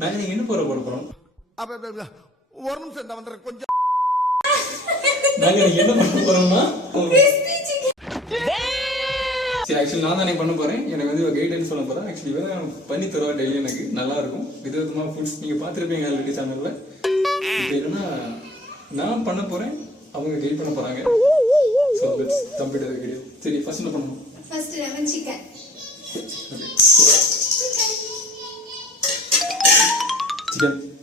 நாங்க நீங்க என்ன போற போறோம்? ஒரு நிமிஷம் வந்துடுறேன் கொஞ்சம். நாங்க நீங்க என்ன பண்ண போறோம்னா சரி ஆக்சுவலி நான் தானே பண்ண போறேன். எனக்கு வந்து கைடன்ஸ் பண்ண போறேன். ஆக்சுவலி வந்து பண்ணி தருவா டெய்லி எனக்கு நல்லா இருக்கும். விதவிதமா ஃபுட்ஸ் நீங்க பாத்துருப்பீங்க ஆல்ரெடி சேனல்ல. இப்போ என்னன்னா நான் பண்ண போறேன், அவங்க கைட் பண்ண போறாங்க. So let's complete the video. சரி ஃபர்ஸ்ட் என்ன பண்ணணும்? First lemon chicken.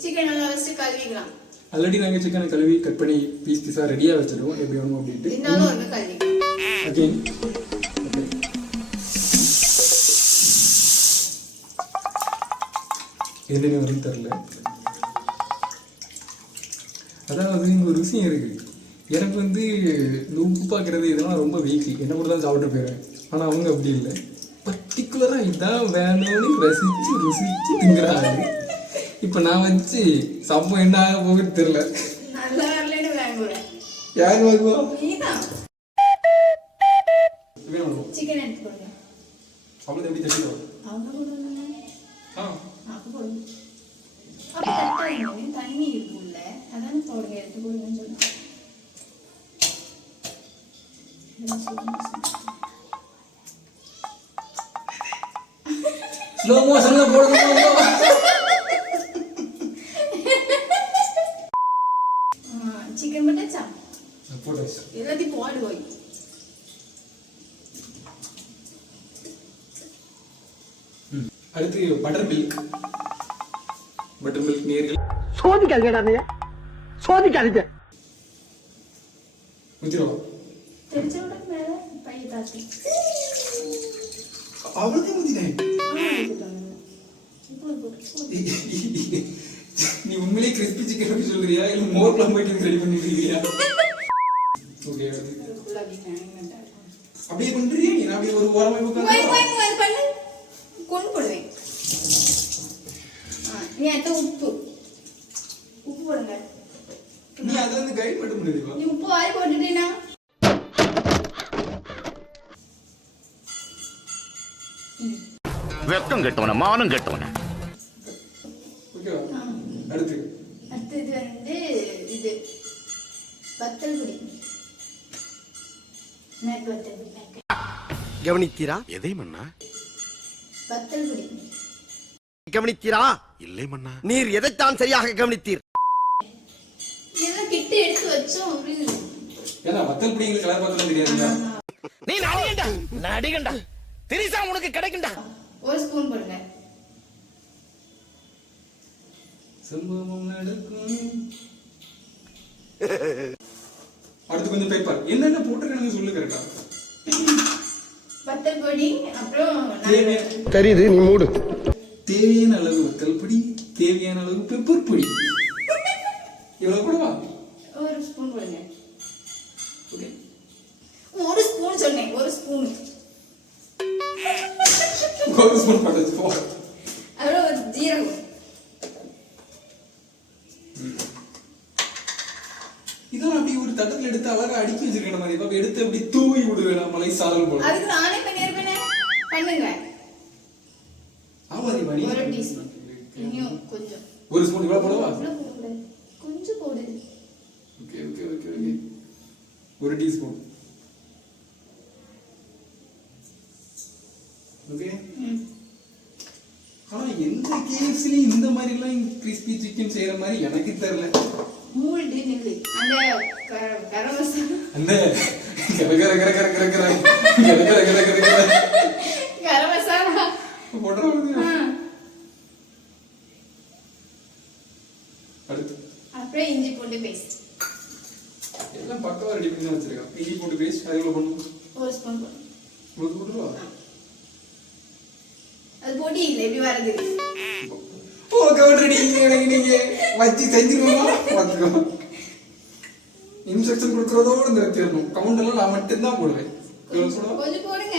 சிக்கன் நல்லா வச்சு கழுவிக்கலாம். ஆல்ரெடி நாங்கள் சிக்கனை கழுவி கட் பண்ணி பீஸாக ரெடியாக வச்சிருவோம் எப்படி வேணும் அப்படின்ட்டு. இன்னும் ஒரு கழுவிக்கலாம். ஓகே எதுன்னு வந்து தெரில. அதாவது இங்கே ஒரு விஷயம் இருக்கு. எனக்கு வந்து இந்த உப்பு பார்க்கறது இதெல்லாம் ரொம்ப வீக்லி என்ன கூட தான் சாப்பிட்டு போயிடுவேன். ஆனால் அவங்க அப்படி இல்லை, பர்டிகுலராக இதான் வேணும்னு ரசித்து ருசித்து திங்குறாங்க. இப்போ நான் வச்சு சம்பவம் என்ன ஆக போகுதுன்னு தெரியல. நல்லா வரலன்னு வாங்குவேன். யார் வாங்குவா? நீதான். சிக்கன் எடுத்து போடுங்க. அவ்வளோ எப்படி தட்டிடுவோம்? அவங்க போடுவாங்க. அப்போ போடுங்க. அப்போ தட்டாதீங்க, தண்ணி இருக்குல்ல அதான் போடுங்க, எடுத்து போடுங்கன்னு சொல்லுங்க. ஸ்லோ மோஷன்ல போடுங்க. சிக்கன் போட்டாச்சா? போட்டாச்சு. எல்லாத்தையும் போடு போய். அடுத்து பட்டர் மில்க். பட்டர் மில்க் நேர்கள் சோதிக்காதீங்க, சோதிக்காதீங்க. ஊத்திடுவா. தெரிஞ்சோட மேல பைய தாத்தி. அவ்வளோதான் ஊத்திட்டேன். நீ உண்மையிலேயே கிறிஸ்பி சிக்கன் சொல்றியா இல்ல மோர்லாம் போயிட்டு ரெடி பண்ணிருக்கியா? ஓகே அப்படியே பண்றியா? நீ அப்படியே ஒரு ஓரமா பண்ணு கொண்டு போடுவேன். நீ அத்த உப்பு போடுங்க. நீ அதுல இருந்து கைட் பண்ண முடியுமா? நீ உப்பு வாரி போட்டுட்டேனா? வெக்கம் கெட்டவன, மானம் கெட்டவன. ஓகேவா? அடுத்து இது வந்து இது வத்தல் பொடி. நான் வத்தல் பொடி கவனித்தீரா? எதை மன்னா? வத்தல் பொடி கவனித்தீரா? இல்லை மன்னா. நீர் எதைத்தான் சரியாக கவனித்தீர்? இதெல்லாம் கிட்ட எடுத்து வச்சோம். ஏன்னா வத்தல் பொடிங்க கலர் பார்த்தா தெரியாதுடா. நீ நடிகண்டா திரிசா உனக்கு கிடைக்கும்டா. ஒரு ஸ்பூன் போடுங்க. சம்பவம் நடக்கும். அடுத்து கொஞ்சம் பேப்பர். என்னென்ன போட்டுருக்கேன்னு சொல்லு கரெக்டா. வத்தல் பொடி அப்புறம் தெரியுது, நீ மூடு. தேவையான அளவு வத்தல் பொடி, தேவையான அளவு பெப்பர் பொடி. எவ்வளவு போடுவா? ஒரு ஸ்பூன் போடுங்க. ஓகே ஒரு ஸ்பூன் சொன்னேன், ஒரு ஸ்பூன். ஒரு ஸ்பூன் போட்டாச்சு போ. அப்புறம் ஜீரகம். இதெல்லாம் அப்படி ஒரு தட்டத்துல எடுத்து அழகா அடுக்கி வச்சிருக்கேன் மாதிரி. இப்ப எடுத்து அப்படி தூவி விடுவேன் மலை சாரல் போல. அதுக்கு நானே பண்ணிருப்பேன். பண்ணுங்க. ஆமா நீ மணி ஒரு டீஸ்பூன். இன்னும் கொஞ்சம். ஒரு ஸ்பூன் இவ்வளவு போடவா? கொஞ்சம் போடு. Okay okay okay okay. ஒரு டீஸ்பூன். ஓகே. ஆனா எந்த கேஎஃப்சில இந்த மாதிரி எல்லாம் கிறிஸ்பி சிக்கன் செய்யற மாதிரி எனக்கு தெரியல. மூல்டு நில்லு. அந்த கரம் மசாலா. அந்த கரம் மசாலா போடுறோம். அடுத்து அப்புறம் இஞ்சி பூண்டு பேஸ்ட். எல்லாம் பக்கவா ரெடி பண்ணி வச்சிருக்கேன். இஞ்சி பூண்டு பேஸ்ட் அதுல போடணும். ஒரு ஸ்பூன் போடு. உங்களுக்கு போடுவா? அது பொடி இல்லை, எப்படி வருது? ஓ கவுண்டர் நீங்க வச்சு செஞ்சிருவோமா? பார்த்துக்கோ. இன்ஸ்ட்ரக்ஷன் கொடுக்கறதோட நிறுத்திடணும். கவுண்டர்லாம் நான் மட்டும்தான் போடுவேன். கொஞ்சம் போடுங்க.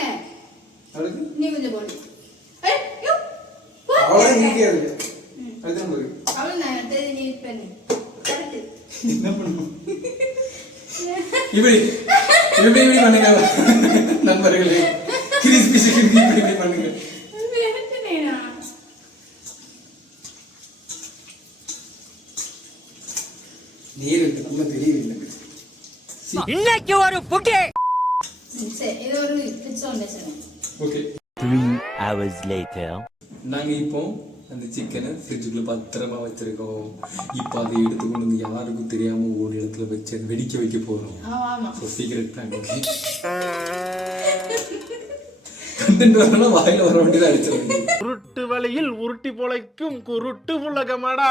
அடுத்து நீ கொஞ்சம் போடு. அவ்வளோ நிற்காது. அதுதான் போது. அவ்வளோ நான் தெரிஞ்சு நீ பண்ணு. கரெக்டு. என்ன பண்ணணும்? இப்படி இப்படி இப்படி பண்ணுங்க நண்பர்களே. கிறிஸ்பி சிக்கன் இப்படி இப்படி பண்ணுங்க. நேருக்கு நம்ம தெரியவில்லை. இன்னைக்கு ஒரு புட்டி. சரி இது ஒரு பிச்சை ஒன்று வச்சுருங்க. Okay 3 hours later. நாங்க இப்போ அந்த சிக்கனை ஃப்ரிட்ஜுக்குள்ள பத்திரமா வச்சிருக்கோம். இப்போ அதை எடுத்து கொண்டு வந்து யாருக்கும் தெரியாம ஒரு இடத்துல வச்சு அதை வெடிக்க வைக்க போறோம். ஆமா so secret plan. Okay content வரணும் வாயில வர வேண்டியதான் அடிச்சிருக்கேன். உருட்டு வழியில் உருட்டி பொழைக்கும் குருட்டு உலகமாடா.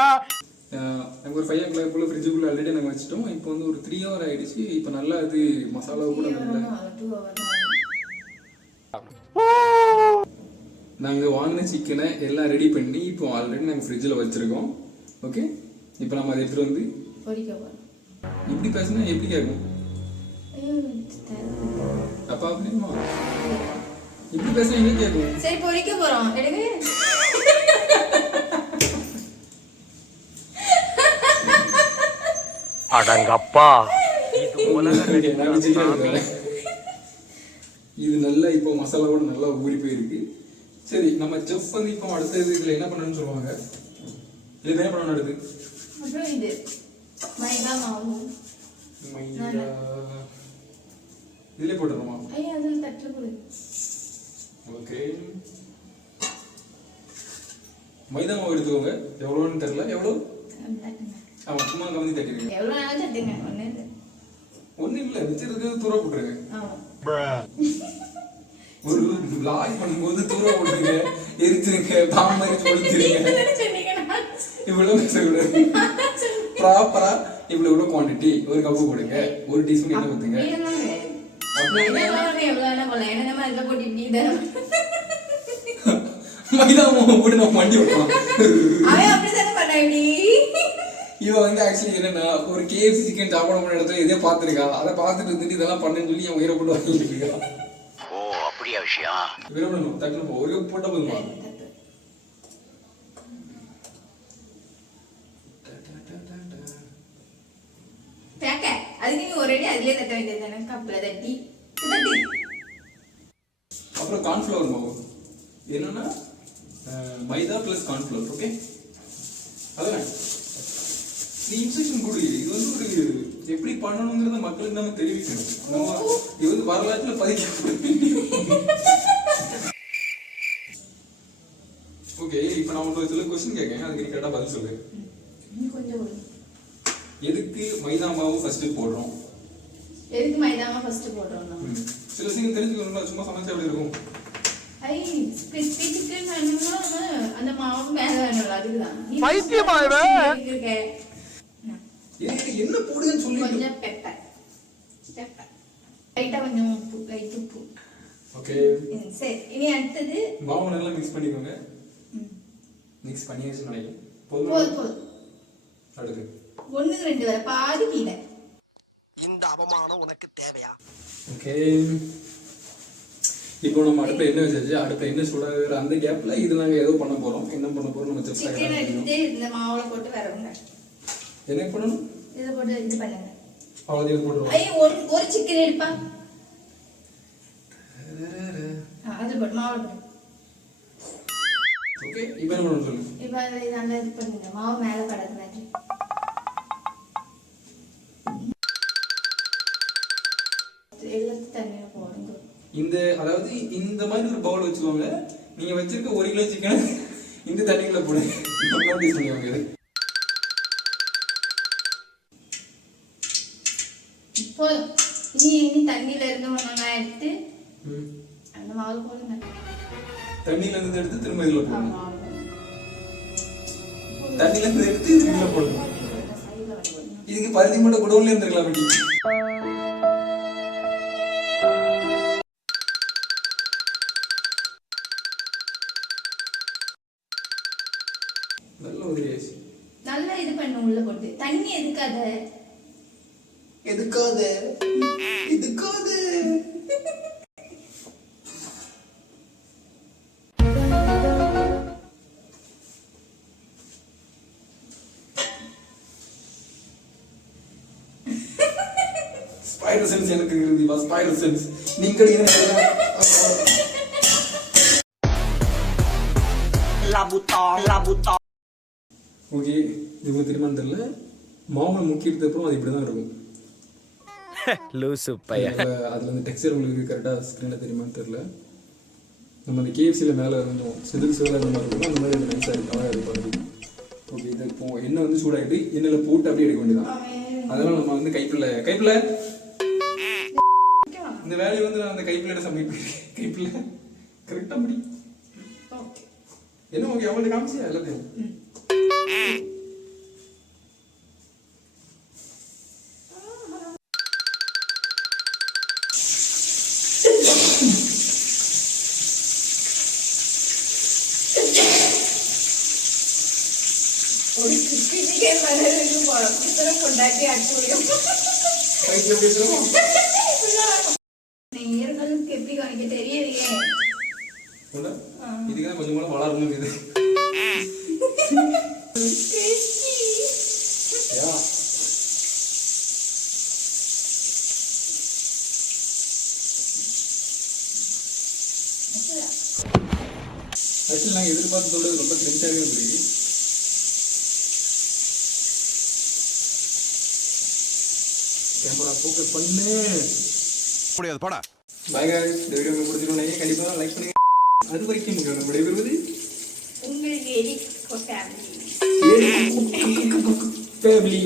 நாங்கள் ஒரு 5 o'clock போல ஃப்ரிட்ஜுக்குள்ள ஆல்ரெடி நாங்கள் வச்சுட்டோம். இப்போ வந்து ஒரு 3 hour ஆயிடுச்சு. இப்போ நல்லா அது மசாலாவை கூட நல்லா 2 hours நாங்கள் வாங்கின சிக்கனை எல்லாம் ரெடி பண்ணி இப்போ ஆல்ரெடி நாங்கள் ஃப்ரிட்ஜில் வச்சுருக்கோம். ஓகே இப்போ நம்ம அதை எடுத்துகிட்டு வந்து பொரிக்க போறோம். இப்படி பேசினா எப்படி கேட்கும்? அப்பா அப்படிமா இப்படி பேசினா எங்கே கேட்கும்? சரி பொரிக்க போறோம். எடுங்க. அடங்கப்பா. இது நல்லா இப்போ மசாலாவோட நல்லா ஊறி போயிருக்கு. சரி நம்ம செஃப் வந்து இப்போ அடுத்தது இதில் என்ன பண்ணணும்னு சொல்லுவாங்க. இது என்ன பண்ணணும் அடுத்து? அப்புறம் இது மைதா மாவு. மைதா இதிலே போட்டுருமா? ஐயா அதில் தட்டில் போடு. ஓகே மைதா மாவு எடுத்துக்கோங்க. எவ்வளோன்னு தெரியல. எவ்வளோ? ஆமாம் சும்மா கம்மி தட்டிடுங்க. எவ்வளோ நாளும் தட்டுங்க. ஒன்றும் இல்லை வச்சிருக்கிறது தூர போட்டுருங்க. ஆமாம் ஒரு லாக் பண்ணும்போது தூர போட்டுருங்க, எரிச்சிருங்க, பாம்பு ஒழிச்சிருங்க. இவ்வளவு பேசக்கூடாது. ப்ராப்பரா இவ்வளவு குவான்டிட்டி ஒரு கப்பு போடுங்க. 1 டீஸ்பூன் எண்ணெய் ஊத்துங்க. மைதா மாவு போட்டு நம்ம வண்டி விடுவோம். இவன் வந்து ஆக்சுவலி என்னன்னா ஒரு KFC சிக்கன் சாப்பிட போன இடத்துல இதே பார்த்துருக்கா. அதை பார்த்துட்டு வந்துட்டு இதெல்லாம் பண்ணுன்னு சொல்லி அவன் உயிரை போட்டு வாங்கிட்டு இருக்கா. ஓ அப்படியா விஷயம். விரும்பணும் டக்குனு ஒரு கப் போட்ட போதுமா? அப்புறம் கார்ன்ஃப்ளவர் மாவு என்னன்னா மைதா பிளஸ் கார்ன்ஃப்ளவர். ஓகே அதானே நீ இன்ஸ்ட்ரக்ஷன் கொடு. இது வந்து ஒரு எப்படி பண்ணணுங்கிறத மக்களுக்கு நம்ம தெரிவிக்கணும். நம்ம இது வந்து வரலாற்றுல பதிக்க. ஓகே இப்போ நான் உங்களுக்கு சில கொஸ்டின் கேட்கேன். அதுக்கு நீ கேட்டா பதில் சொல்லு. எதுக்கு மைதா மாவு ஃபர்ஸ்ட் போடுறோம்? எதுக்கு மைதா மாவு ஃபர்ஸ்ட் போடுறோம்னா சில விஷயம் தெரிஞ்சுக்கணும்ல. சும்மா சமைச்சா எப்படி இருக்கும்? அந்த மாவு மேல வேணும். அதுக்குதான் பைத்தியமாயவே. என்ன போடுன்னு சொல்லி கொஞ்சம் பெப்பர் லைட்டா கொஞ்சம் உப்பு லைட் உப்பு. ஓகே சரி இனி அடுத்தது மாவு நல்லா மிக்ஸ் பண்ணிக்கோங்க. மிக்ஸ் பண்ணியாச்சு நினைக்கிறேன். போதும் போதும். அடுத்து 1-2 வரை பாதி கீழே. இந்த அவமானம் உனக்கு தேவையா? ஓகே இப்போ நம்ம அடுப்புல என்ன வச்சாச்சு. அடுப்புல என்ன சூடாகிற அந்த கேப்ல இது நாங்க ஏதோ பண்ண போறோம். என்ன பண்ண போறோம் நம்ம செஃப் சிக்கன் எடுத்து இந்த மாவுல போட்டு வரவுங்க. என்ன பண்ணணும்? இத போட்டு இது பண்ணுங்க. அவ்வளவு போடுறோம். ஒரு சிக்கன் எடுப்பா. அது போட்டு மாவுல போடு. ஓகே இப்போ என்ன பண்ணணும் சொல்லு. இப்போ இத நல்லா இது பண்ணுங்க. மாவு மேல படாத மாதிரி. எல்லாத்தையும் தண்ணியில போடுங்க. இந்த அதாவது இந்த மாதிரி ஒரு பவுல் வச்சுக்கோங்க. நீங்க வச்சிருக்க 1 கிலோ சிக்கன் இந்த தண்ணிக்குள்ள போடுங்க. நோட்டீஸ் பண்ணுவாங்க இது. இப்போ இனி தண்ணியில இருந்து ஒண்ணா எடுத்து அந்த மாவுல போடுங்க. தண்ணியில இருந்து எடுத்து திரும்ப இதுல போடுங்க. ஆமா தண்ணியில இருந்து எடுத்து இதுல போடுங்க. இதுக்கு பருத்தி மட்டும் குடோன்ல இருந்திருக்கலாம் வேண்டி. நல்ல உதவியாச்சு. நல்லா இது பண்ணு உள்ள போட்டு. தண்ணி எதுக்காத எதுக்காத எதுக்காத ஸ்பைடர் சென்ஸ் எனக்கு இருக்கு. ஸ்பைடர் சென்ஸ் நீங்கள் லபுத்தா லபுத்தா. ஓகே இவங்க திரும்ப தெரியல. மாவை முக்கி எடுத்தப்பறம் அது இப்படி தான் இருக்கும். லூசு பையன். அதில் அந்த டெக்ஸ்சர் உங்களுக்கு கரெக்டாக ஸ்க்ரீனில் தெரியுமான்னு தெரியல. நம்ம அந்த கேஎஃப்சியில் மேலே கொஞ்சம் சிதல் அந்த மாதிரி இருக்கும், அந்த மாதிரி அது நைஸாக இருக்கு, அழகாக இருக்கும். ஓகே, இது இப்போ எண்ணெய் வந்து சூடாகிட்டு எண்ணெயில் போட்டு அப்படியே எடுக்க வேண்டியதான். அதெல்லாம் நம்ம வந்து கைப்பிள்ளை இந்த வேலையை வந்து நான் அந்த கைப்பிள்ளையிட சப்மிட் பண்ணிருக்கேன். கைப்பிள்ளை கரெக்டாக முடி என்ன. ஓகே, அவங்கள்ட்ட காமிச்சியா எல்லாத்தையும்? ஒரு கிறிஸ்பி சிக்கன் வரதுக்கு கொண்டாட்டி அடிச்சுடியும் கைப்பிள்ளை பேசுகிறோம். நேர்களுக்கு எப்படி காணிக்க தெரியலையே. இதுக்கு தான் கொஞ்சம் கூட வளரணும். இது ஆக்சுவலி நாங்கள் எதிர்பார்த்ததோட ரொம்ப கிரிஞ்சாகவே வந்துருக்கு. கேமரா ஃபோக்கஸ் பண்ணு. முடியாது போடா. பை गाइस, இந்த வீடியோ உங்களுக்கு பிடிச்சிருந்தா கண்டிப்பாக லைக் பண்ணுங்க. அது வரைக்கும் விடைபெறுவது உங்களுக்கு எரிக் ஃபேமிலி.